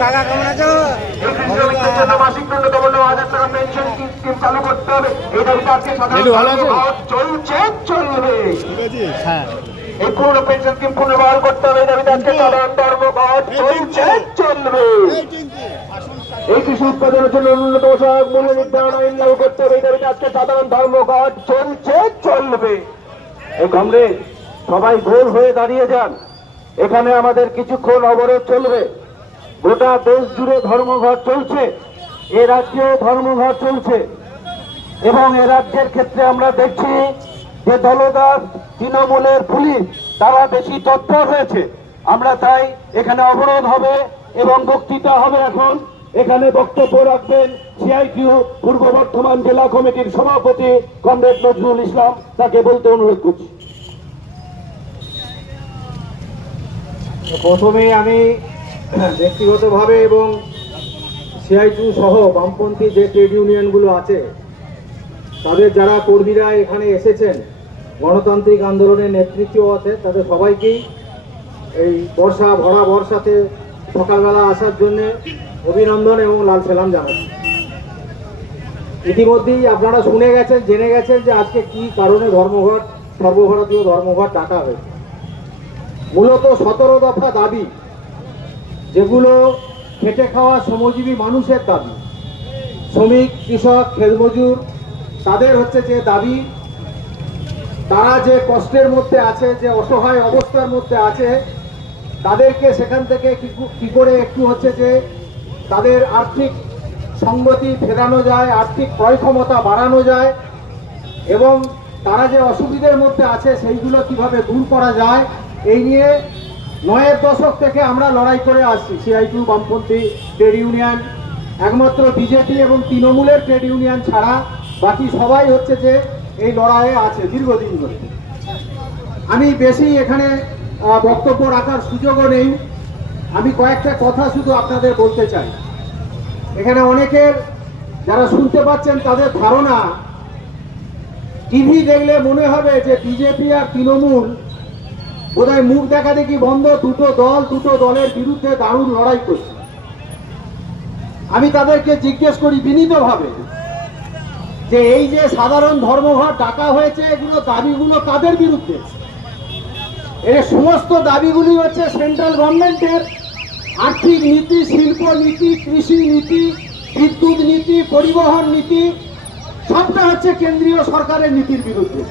কাকা কেমন আছো? মাসিক ন্যূনতম 9,000 টাকা পেনশন স্কিম চালু করতে হবে। এই দাবিতে আজকে সাধারণ চলছে চলবে। হ্যাঁ, এই পুরো পেনশন স্কিম পুনর্বহাল করতে হবে। এই দাবিতে আজকে সাধারণ ধর্মঘট চলছে চলবে। এই কৃষি উৎপাদনের জন্য ন্যূনতম সহায়ক মূল্য নির্ধারণ আইন লাগু করতে হবে। এই দাবিতে আজকে সাধারণ ধর্মঘট চলছে চলবে। এই কমরেড সবাই গোল হয়ে দাঁড়িয়ে যান। এখানে আমাদের কিছুক্ষণ অবরোধ চলবে। গোটা দেশ জুড়ে ধর্মঘট চলছে, এ রাজ্যে ধর্মঘট চলছে এবং এ রাজ্যের ক্ষেত্রে আমরা দেখছি যে দলদাস তৃণমূলের পুলিশ তারা বেশি তৎপর হয়েছে। আমরা তাই এখানে অবরোধ হবে এবং বক্তৃতা হবে। এখন এখানে বক্তব্য রাখবেন সিআইটিইউ পূর্ব বর্ধমান জেলা কমিটির সভাপতি কমরেড নজরুল ইসলাম, তাকে বলতে অনুরোধ করছি। প্রথমেই আমি ব্যক্তিগতভাবে এবং সিআইটিইউ সহ বামপন্থী যে ট্রেড ইউনিয়নগুলো আছে তাদের যারা কর্মীরা এখানে এসেছেন, গণতান্ত্রিক আন্দোলনের নেতৃত্ব আছে, তাদের সবাইকেই এই ভরা বর্ষাতে সকালবেলা আসার জন্য অভিনন্দন এবং লাল সালাম জানাচ্ছি। ইতিমধ্যেই আপনারা শুনে গেছেন, জেনে গেছেন যে আজকে কি কারণে ধর্মঘট, সর্বভারতীয় ধর্মঘট ডাকা হয়েছে। মূলত 17 দফা দাবি, যেগুলো খেটে খাওয়া শ্রমজীবী মানুষের দাবি, শ্রমিক, কৃষক, খেতমজুর, তাদের হচ্ছে যে দাবি, তারা যে কষ্টের মধ্যে আছে, যে অসহায় অবস্থার মধ্যে আছে, তাদেরকে সেখান থেকে কি করে একটু হচ্ছে যে তাদের আর্থিক সংগতি ফেরানো যায়, আর্থিক ক্রয় ক্ষমতা বাড়ানো যায় এবং তারা যে অসুবিধার মধ্যে আছে সেইগুলো কিভাবে দূর করা যায়, এই নিয়ে 9-এর দশক থেকে আমরা লড়াই করে আসছি। সিআইটিইউ বামপন্থী ট্রেড ইউনিয়ন, একমাত্র বিজেপি এবং তৃণমূলের ট্রেড ইউনিয়ন ছাড়া বাকি সবাই হচ্ছে যে এই লড়াইয়ে আছে দীর্ঘদিন ধরে। আমি বেশি এখানে বক্তব্য রাখার সুযোগও নেই। আমি কয়েকটা কথা শুধু আপনাদের বলতে চাই। এখানে অনেকের যারা শুনতে পাচ্ছেন তাদের ধারণা, টিভি দেখলে মনে হবে যে বিজেপি আর তৃণমূল বোধহয় মুখ দেখা দেখি বন্ধ, দুটো দলের বিরুদ্ধে দারুণ লড়াই করছে। আমি তাদেরকে জিজ্ঞেস করি বিনীতভাবে যে এই যে সাধারণ ধর্মঘট ডাকা হয়েছে, এগুলো দাবিগুলো কাদের বিরুদ্ধে? এই সমস্ত দাবিগুলি হচ্ছে সেন্ট্রাল গভর্নমেন্টের আর্থিক নীতি, শিল্প নীতি, কৃষি নীতি, বিদ্যুৎ নীতি, পরিবহন নীতি, সবটা হচ্ছে কেন্দ্রীয় সরকারের নীতির বিরুদ্ধে।